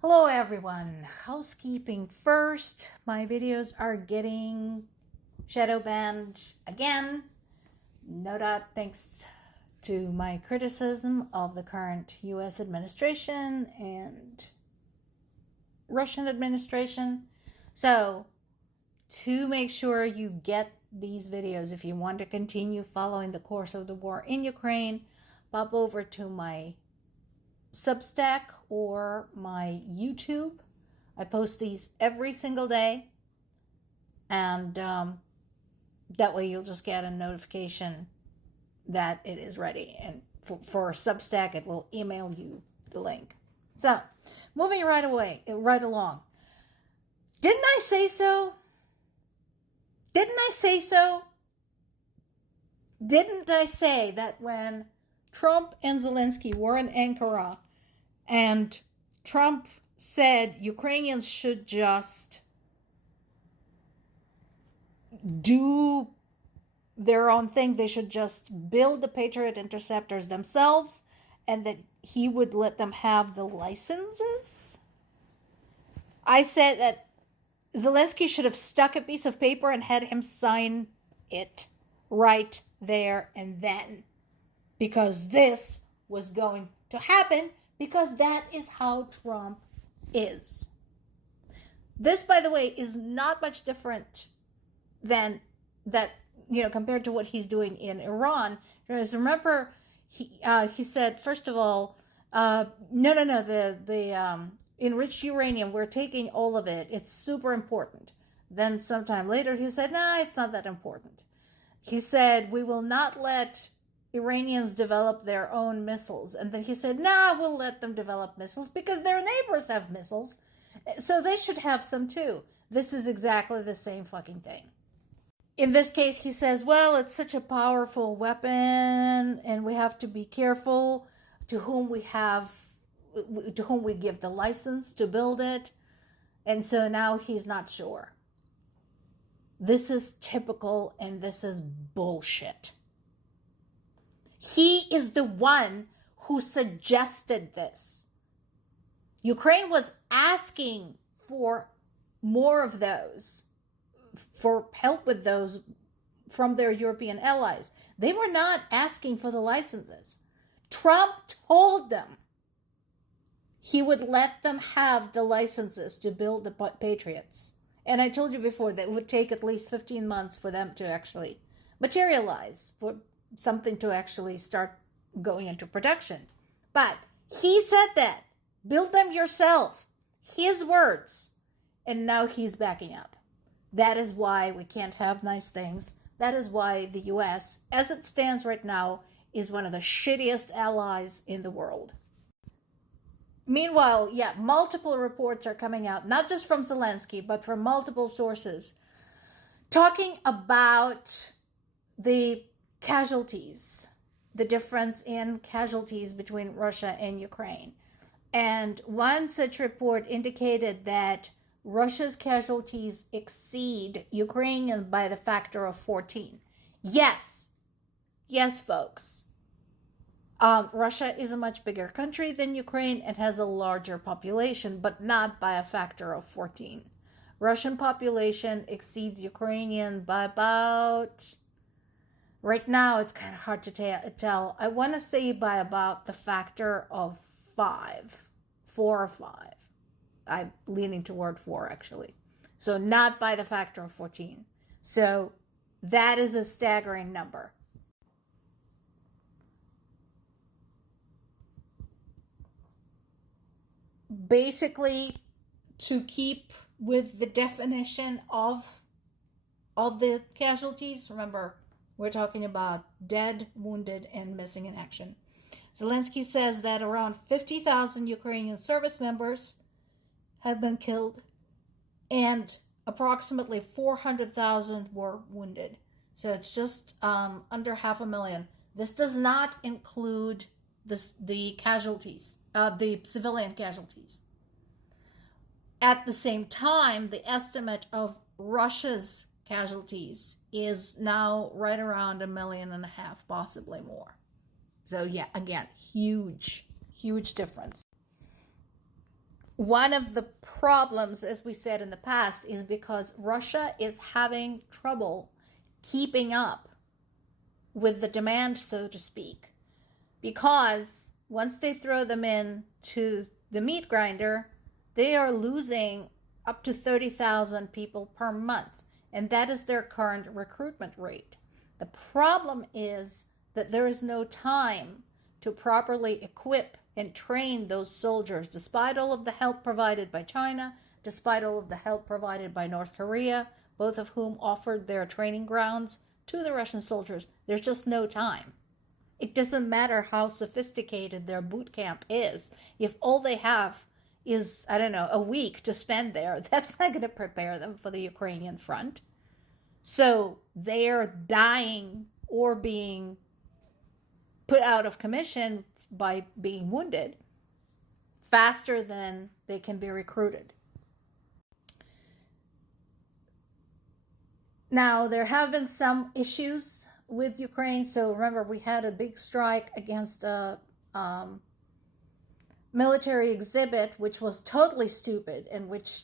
Hello everyone. Housekeeping first. My videos are getting shadow banned again. No doubt thanks to my criticism of the current US administration and Russian administration. So, to make sure you get these videos, if you want to continue following the course of the war in Ukraine, pop over to my Substack or my YouTube. I post these every single day, and that way you'll just get a notification that it is ready. And for Substack, it will email you the link. So, moving right along. Didn't I say so? Didn't I say so? Didn't I say that when Trump and Zelensky were in Ankara and Trump said Ukrainians should just do their own thing, they should just build the Patriot interceptors themselves, and that he would let them have the licenses? I said that Zelensky should have stuck a piece of paper and had him sign it right there and then, because this was going to happen, because that is how Trump is. This, by the way, is not much different than that, compared to what he's doing in Iran. Because remember, he said, first of all, the enriched uranium, we're taking all of it. It's super important. Then sometime later he said, nah, it's not that important. He said, we will not let Iranians develop their own missiles. And then he said, nah, we'll let them develop missiles because their neighbors have missiles, so they should have some too. This is exactly the same fucking thing. In this case, he says, well, it's such a powerful weapon and we have to be careful to whom we give the license to build it. And so now he's not sure. This is typical, and this is bullshit. He is the one who suggested this. Ukraine was asking for more of those, for help with those from their European allies. They were not asking for the licenses. Trump told them he would let them have the licenses to build the Patriots. And I told you before that it would take at least 15 months for them to actually materialize, for something to actually start going into production. But he said that. Build them yourself. His words. And now he's backing up. That is why we can't have nice things. That is why the US, as it stands right now, is one of the shittiest allies in the world. Meanwhile, multiple reports are coming out, not just from Zelensky, but from multiple sources, talking about the casualties, the difference in casualties between Russia and Ukraine. And one such report indicated that Russia's casualties exceed Ukrainian by the factor of 14. Yes, folks. Russia is a much bigger country than Ukraine and has a larger population, but not by a factor of 14. Russian population exceeds Ukrainian by about, right now it's kind of hard to tell. I want to say by about the factor of 4 or 5. I'm leaning toward 4 actually. So not by the factor of 14. So that is a staggering number. Basically, to keep with the definition of the casualties, remember, we're talking about dead, wounded, and missing in action. Zelensky says that around 50,000 Ukrainian service members have been killed, and approximately 400,000 were wounded. So it's just under 500,000. This does not include the casualties, the civilian casualties. At the same time, the estimate of Russia's casualties is now right around 1.5 million, possibly more. So again, huge difference. One of the problems, as we said in the past, is because Russia is having trouble keeping up with the demand, so to speak, because once they throw them in to the meat grinder, they are losing up to 30,000 people per month, and that is their current recruitment rate. The problem is that there is no time to properly equip and train those soldiers, despite all of the help provided by China, despite all of the help provided by North Korea, both of whom offered their training grounds to the Russian soldiers. There's just no time. It doesn't matter how sophisticated their boot camp is. If all they have is, I don't know, a week to spend there, that's not going to prepare them for the Ukrainian front. So they're dying or being put out of commission by being wounded faster than they can be recruited. Now, there have been some issues with Ukraine. So remember, we had a big strike against a military exhibit, which was totally stupid and which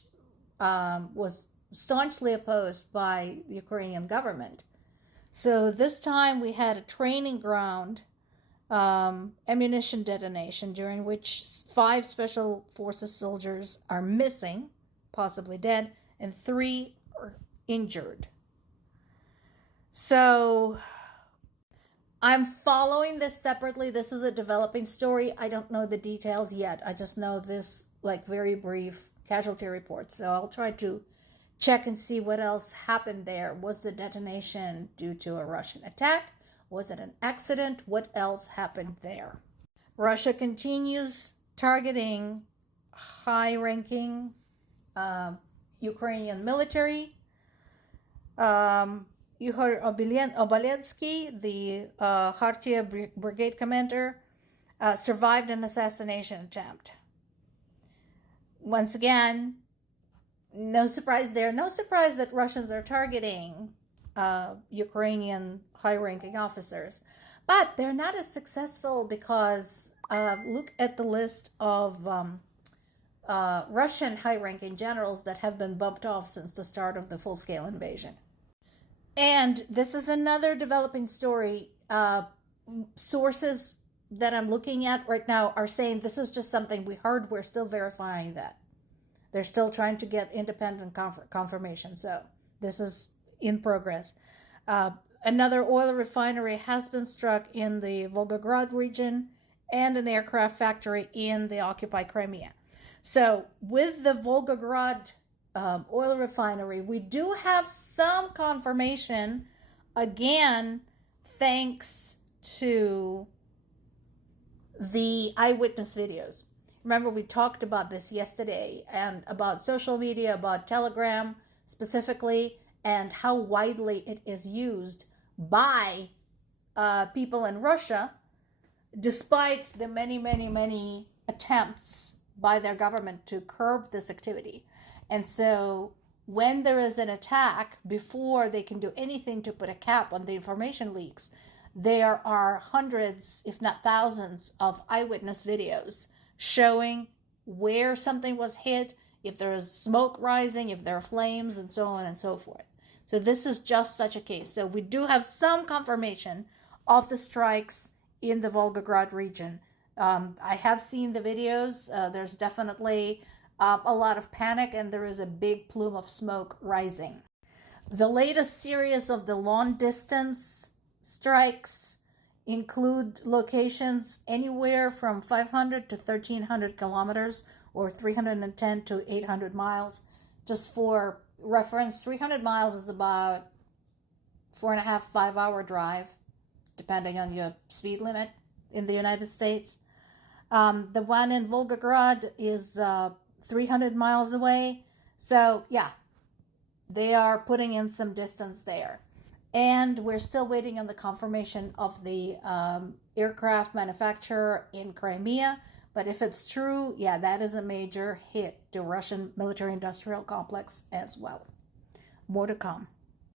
was staunchly opposed by the Ukrainian government. So this time we had a training ground ammunition detonation during which 5 special forces soldiers are missing, possibly dead, and 3 are injured. So I'm following this separately. This is a developing story. I don't know the details yet. I just know this very brief casualty report. So I'll try to check and see what else happened there. Was the detonation due to a Russian attack? Was it an accident? What else happened there? Russia continues targeting high-ranking Ukrainian military. Ihor Obolensky, the Kharkiv brigade commander, survived an assassination attempt. Once again, no surprise there. No surprise that Russians are targeting Ukrainian high-ranking officers. But they're not as successful because look at the list of Russian high-ranking generals that have been bumped off since the start of the full-scale invasion. And this is another developing story. Sources that I'm looking at right now are saying this is just something we heard. We're still verifying that. They're still trying to get independent confirmation. So this is in progress. Another oil refinery has been struck in the Volgograd region and an aircraft factory in the occupied Crimea. So with the Volgograd oil refinery, we do have some confirmation, again, thanks to the eyewitness videos. Remember, we talked about this yesterday and about social media, about Telegram specifically, and how widely it is used by people in Russia, despite the many attempts by their government to curb this activity. And so when there is an attack, before they can do anything to put a cap on the information leaks, there are hundreds, if not thousands, of eyewitness videos showing where something was hit, if there is smoke rising, if there are flames, and so on and so forth. So this is just such a case. So we do have some confirmation of the strikes in the Volgograd region. I have seen the videos. There's definitely a lot of panic, and there is a big plume of smoke rising. The latest series of the long-distance strikes include locations anywhere from 500 to 1,300 kilometers or 310 to 800 miles. Just for reference, 300 miles is about 4.5, 5-hour drive, depending on your speed limit in the United States. The one in Volgograd is 300 miles away. So yeah, they are putting in some distance there. And we're still waiting on the confirmation of the aircraft manufacturer in Crimea. But if it's true, yeah, that is a major hit to Russian military-industrial complex as well. More to come.